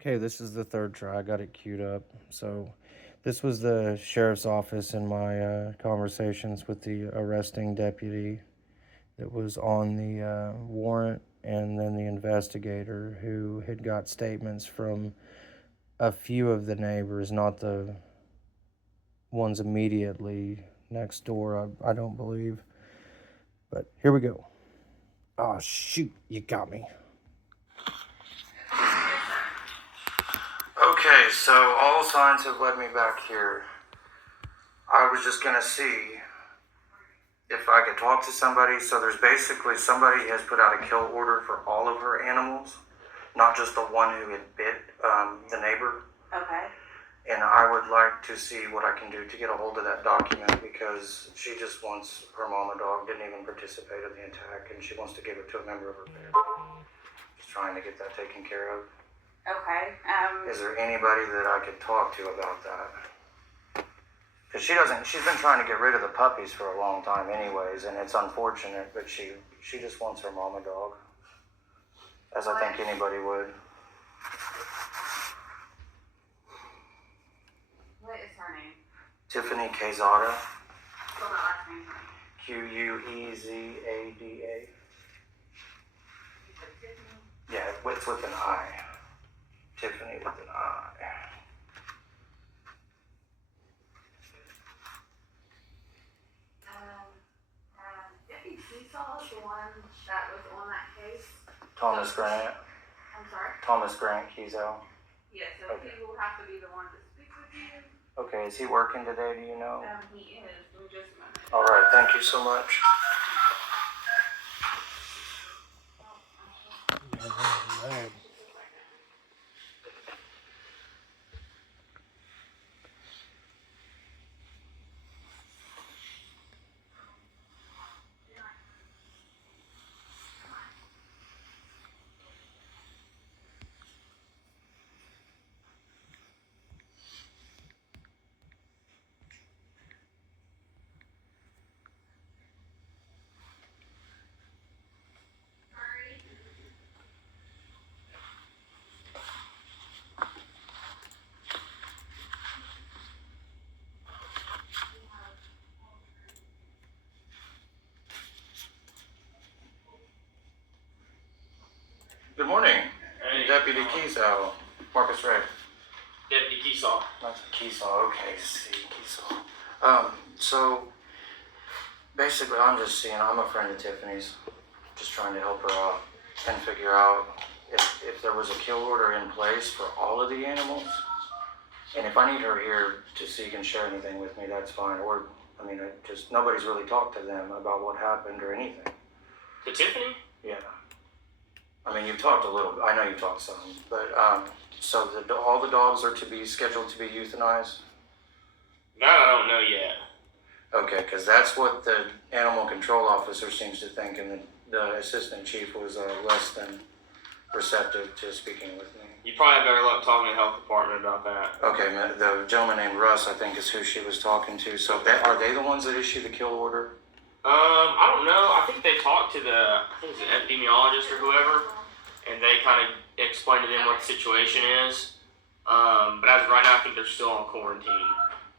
Okay, this is the third try. I got it queued up. So, this was the sheriff's office in my conversations with the arresting deputy that was on the warrant, and then the investigator who had got statements from a few of the neighbors, not the ones immediately next door, I don't believe. But here we go. Oh, shoot, you got me. Okay, so all signs have led me back here. I was just gonna see if I could talk to somebody. So there's basically somebody has put out a kill order for all of her animals, not just the one who had bit the neighbor. Okay. And I would like to see what I can do to get a hold of that document, because she just wants her mama dog, didn't even participate in the attack, and she wants to give it to a member of her family. Just trying to get that taken care of. Okay. Is there anybody that I could talk to about that? Because she's been trying to get rid of the puppies for a long time anyways, and it's unfortunate, but she just wants her mama dog. As I think anybody would. What is her name? Tiffany Quezada. Spell that last name. Quezada. Yeah, it's with an I. Tiffany with an I. Deputy Seesaw is the one that was on that case. Thomas Grant. I'm sorry? Thomas Grant Kezo. Yes, so Okay. he will have to be the one to speak with you. Okay, is he working today, do you know? He is. Give me just a moment. All right, thank you so much. Good morning. Hey, Deputy Kezo. Marcus Ray. Deputy Keesaw. That's Keesaw, okay, see, Keesaw. So, basically, I'm a friend of Tiffany's, just trying to help her out and figure out if there was a kill order in place for all of the animals. And if I need her here to see, can share anything with me, that's fine. Or, nobody's really talked to them about what happened or anything. To Tiffany? Yeah. You've talked a little, I know you talked some, but, so all the dogs are to be scheduled to be euthanized? That I don't know yet. Okay, because that's what the animal control officer seems to think, and the assistant chief was less than receptive to speaking with me. You probably have better luck talking to the health department about that. Okay, the gentleman named Russ, I think, is who she was talking to. So are they the ones that issue the kill order? I don't know. I think they talked to I think it's an epidemiologist or whoever, and they kind of explained to them what the situation is. But as of right now, I think they're still on quarantine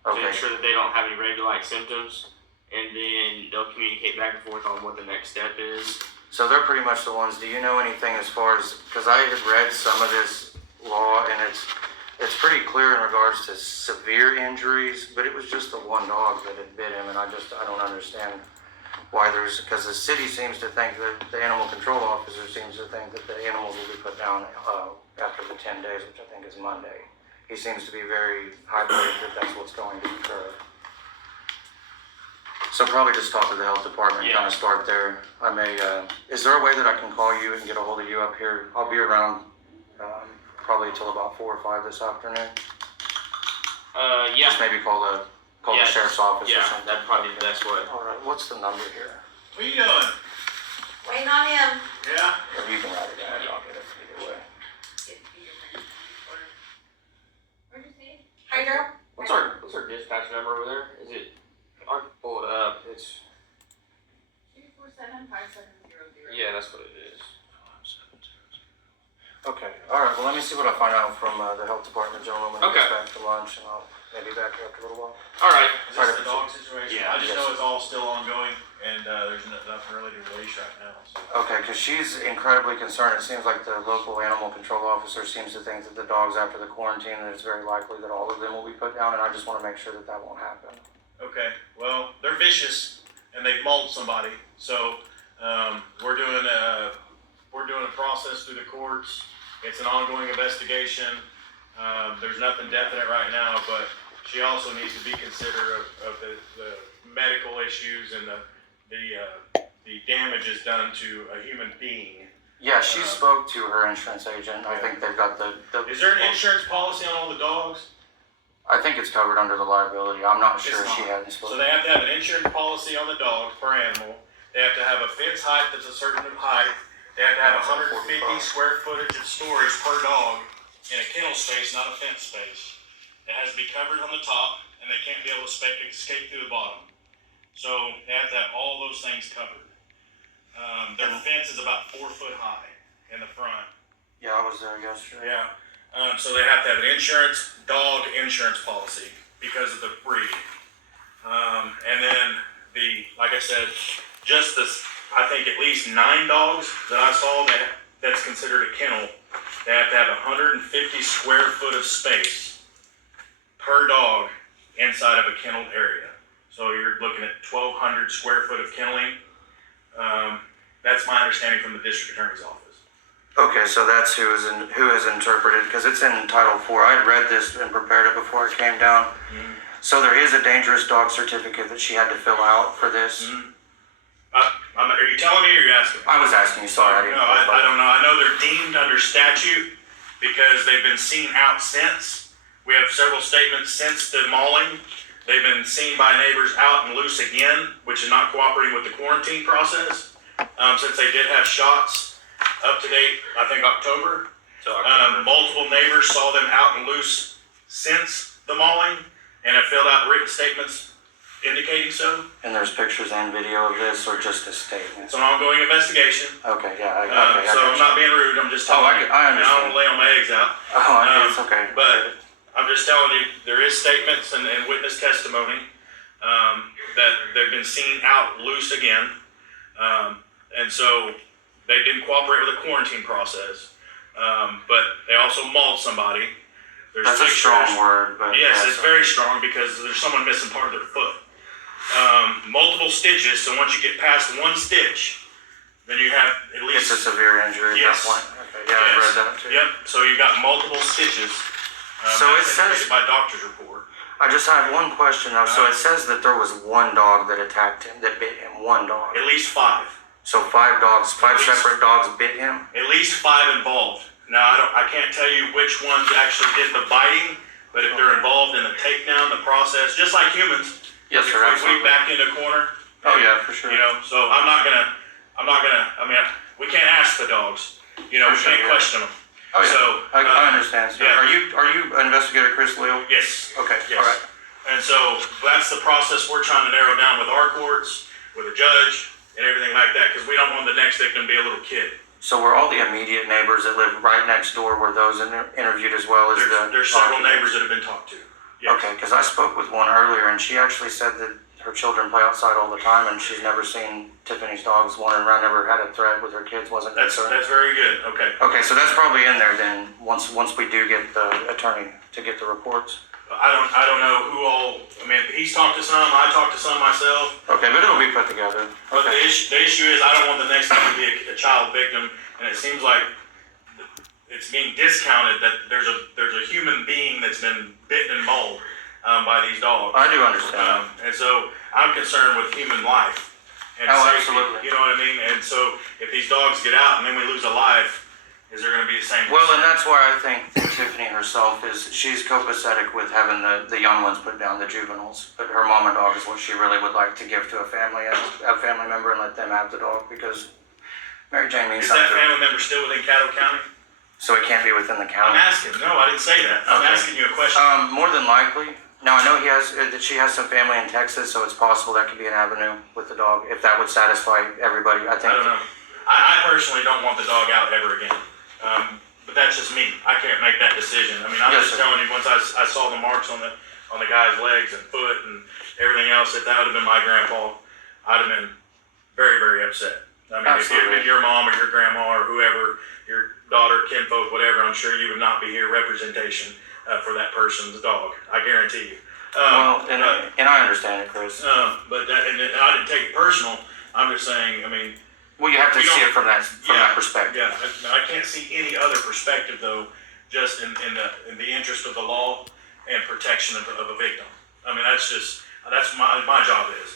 to ensure that they don't have any regular-like symptoms, and then they'll communicate back and forth on what the next step is. So they're pretty much the ones. Do you know anything as far as, because I had read some of this law, and it's pretty clear in regards to severe injuries, but it was just the one dog that had bit him, and I don't understand why because the city seems to think that the animal control officer seems to think that the animals will be put down after the 10 days, which I think is Monday. He seems to be very high-minded that that's what's going to occur. So probably just talk to the health department and kind of start there. Is there a way that I can call you and get a hold of you up here? I'll be around probably till about 4 or 5 this afternoon. Yeah. Just maybe call the sheriff's office or something. That'd probably be the best way. All right, what's the number here? What are you doing? Waiting on him. Yeah? Or you can write it down, I'll get it either way. Where'd you see it? Hi, girl. What's our dispatch number over there? Is it? I can pull it up. It's 247-5700. yeah, that's what it is. Okay. All right, well, let me see what I find out from the health department gentleman when he Okay. gets back to lunch, and I'll maybe back you up a little while. All right. Is this the dog situation? Yeah. I just know it's all still ongoing, and there's nothing really to release right now. So. Okay, because she's incredibly concerned. It seems like the local animal control officer seems to think that the dogs after the quarantine, that it's very likely that all of them will be put down, and I just want to make sure that that won't happen. Okay, well, they're vicious, and they've mauled somebody, so we're doing a process through the courts. It's an ongoing investigation. There's nothing definite right now, but she also needs to be considerate of the medical issues and the damages done to a human being. Yeah, she spoke to her insurance agent. I think they've got the. Is there an insurance policy on all the dogs? I think it's covered under the liability. I'm not sure. It's She not. hadn't So spoken. they have to have an insurance policy on the dogs per animal. They have to have a fence height that's a certain height. They have to have 150 square footage of storage per dog in a kennel space, not a fence space. It has to be covered on the top, and they can't be able to escape through the bottom. So they have to have all those things covered. Their fence is about 4 foot high in the front. Yeah, I was there yesterday. Yeah. So they have to have an dog insurance policy because of the breed. And then like I said, just this, I think at least 9 dogs that I saw that's considered a kennel. They have to have 150 square foot of space per dog inside of a kenneled area. So you're looking at 1,200 square foot of kenneling. That's my understanding from the district attorney's office. Okay, so that's who has interpreted, because it's in Title IV. I had read this and prepared it before it came down. Mm-hmm. So there is a dangerous dog certificate that she had to fill out for this. Mm-hmm. Are you telling me or are you asking? I was asking you, sorry. I didn't I don't know. I know they're deemed under statute because they've been seen out since. We have several statements since the mauling. They've been seen by neighbors out and loose again, which is not cooperating with the quarantine process. Since they did have shots up to date, I think October. Multiple neighbors saw them out and loose since the mauling and have filled out written statements indicating so. And there's pictures and video of this, or just a statement? It's an ongoing investigation. Okay, yeah. So I'm not being rude. I'm just telling you. I understand. I don't want to lay all my eggs out. It's okay. But I'm just telling you, there is statements and witness testimony that they've been seen out loose again. And so they didn't cooperate with the quarantine process. But they also mauled somebody. That's a strong word, but yes, it's very strong because there's someone missing part of their foot. Multiple stitches, so once you get past one stitch, then you have at least... It's a severe injury at that point. Okay, yeah, I read that too. Yep, so you've got multiple stitches. So it says... by doctor's report. I just have one question though. So it says that there was one dog that attacked him, that bit him. One dog. At least 5. So 5 separate dogs bit him? At least 5 involved. Now, I can't tell you which ones actually did the biting, but if they're involved in the takedown, the process, just like humans. Yes, sir, If we absolutely. back into a corner. Oh yeah, for sure. You know, so I'm not gonna, I mean, we can't ask the dogs. You know, we For sure, can't yeah. question them. Oh yeah, So, I understand. So yeah. Are you Investigator Chris Leo? Yes. Okay, Yes. all right. And so that's the process we're trying to narrow down with our courts, with a judge, and everything like that, because we don't want the next victim to be a little kid. So were all the immediate neighbors that live right next door, were those interviewed as well as There's several neighbors that have been talked to. Yes. Okay, because I spoke with one earlier, and she actually said that her children play outside all the time, and she's never seen Tiffany's dogs wandering around, never had a threat with her kids, wasn't That's concerned. very good. Okay. Okay, so that's probably in there then, once we do get the attorney to get the reports. I don't know who all. I mean, he's talked to some. I talked to some myself. Okay, but it'll be put together. But Okay. the issue is, I don't want the next one to be a child victim, and it seems like it's being discounted that there's a human being that's been bitten and mauled by these dogs. I do understand. And so I'm concerned with human life and Oh, safety. absolutely. You know what I mean? And so if these dogs get out and then we lose a life, is there going to be the same? Well, and that's why I think that Tiffany herself she's copacetic with having the young ones put down, the juveniles. But her mama dog is what she really would like to give to a family member and let them have the dog, because Mary Jane means Is that something. family member still within Caddo County? So it can't be within the I'm county? asking. No, I didn't say that. I'm Okay. asking you a question. More than likely. Now, I know that she has some family in Texas, so it's possible that could be an avenue with the dog, if that would satisfy everybody. I think. I don't know. I personally don't want the dog out ever again. But that's just me. I can't make that decision. I mean, I'm Yes, just sir. telling you, once I saw the marks on the guy's legs and foot and everything else, if that would have been my grandpa, I'd have been very, very upset. I mean, if it had been your mom or your grandma or whoever, your daughter, kinfolk, whatever, I'm sure you would not be here representation for that person's dog. I guarantee you. And I understand it, Chris. But that, and I didn't take it personal. I'm just saying, I mean, Well, you have to We see don't- it from that perspective. yeah, I can't see any other perspective though, just in the interest of the law and protection of a victim. I mean, that's my job is.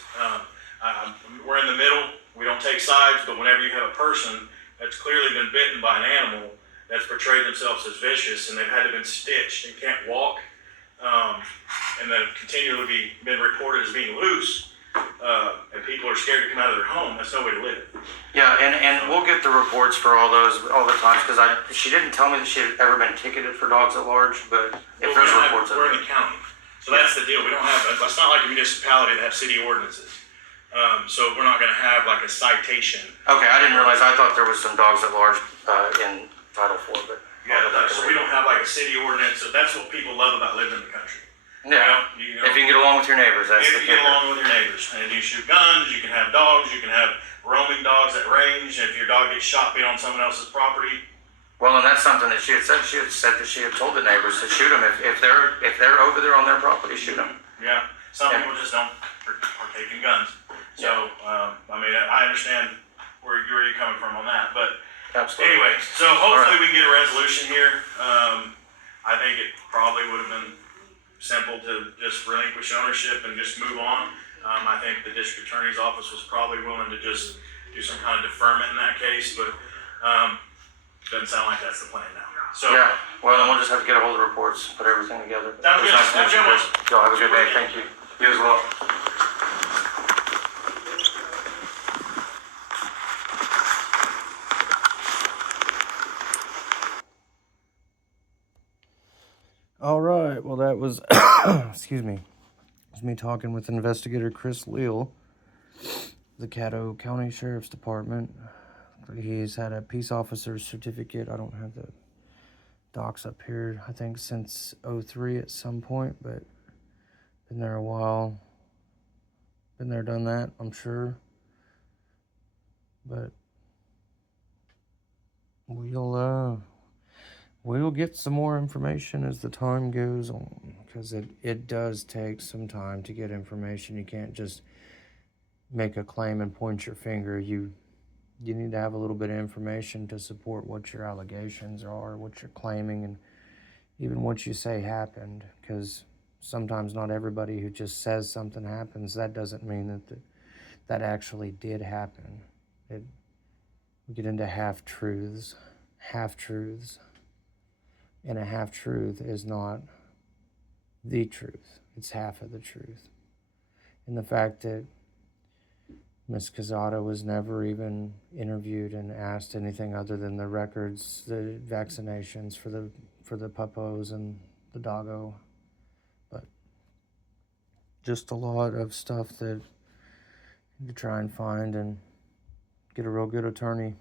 We're in the middle. We don't take sides, but whenever you have a person that's clearly been bitten by an animal that's portrayed themselves as vicious and they've had to been stitched and can't walk, and that have continually been reported as being loose, and people are scared to come out of their home, that's no way to live. Yeah, and we'll get the reports for all the times, because she didn't tell me that she had ever been ticketed for dogs at large, but if there's reports of We're it. in the county, so that's the deal. We don't have, it's not like a municipality that have city ordinances. So we're not gonna have like a citation. Okay, I didn't realize, I thought there was some dogs at large in Title IV, but. So we don't have like a city ordinance, so that's what people love about living in the country. Yeah, You know, if you can get along with your neighbors, that's if the you get kicker. along with your neighbors, and you shoot guns, you can have dogs, you can have roaming dogs at range. If your dog gets shot being on someone else's property, Well, and that's something that she had said. She had said that she had told the neighbors to shoot them if they're over there on their property, shoot them. yeah, some Yeah. people just don't partake in guns. So, I mean, I understand where you're coming from on that, but Absolutely. anyway, so hopefully we can get a resolution here. I think it probably would have been simple to just relinquish ownership and just move on. I think the district attorney's office was probably willing to just do some kind of deferment in that case, but doesn't sound like that's the plan now. So, Yeah. Well, then we'll just have to get a hold of reports, put everything together. Sounds It was good. nice to meet you, Have a good Chris. Y'all have a good day. Thank you. You as well. All right. Well, that was, excuse me, it was me talking with Investigator Chris Leal, the Caddo County Sheriff's Department. He's had a peace officer's certificate. I don't have the docs up here, I think since '03 at some point, but been there a while. Been there, done that, I'm sure. But we'll get some more information as the time goes on, because it does take some time to get information. You can't just make a claim and point your finger. You need to have a little bit of information to support what your allegations are, what you're claiming, and even what you say happened, because sometimes not everybody who just says something happens, that doesn't mean that actually did happen. We get into half-truths, and a half-truth is not the truth. It's half of the truth. And the fact that Miss Cazada was never even interviewed and asked anything other than the records, the vaccinations for the puppos and the doggo. But just a lot of stuff that you try and find and get a real good attorney.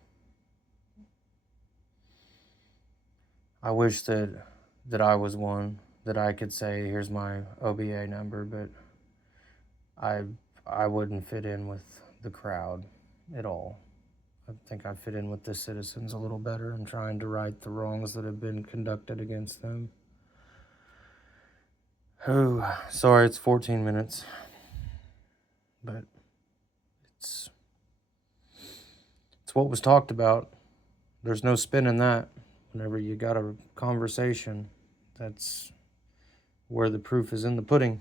I wish that I was one, that I could say, here's my OBA number, but I wouldn't fit in with the crowd at all. I think I fit in with the citizens a little better in trying to right the wrongs that have been conducted against them. Oh, sorry, it's 14 minutes. But it's what was talked about. There's no spin in that. Whenever you got a conversation, that's where the proof is in the pudding.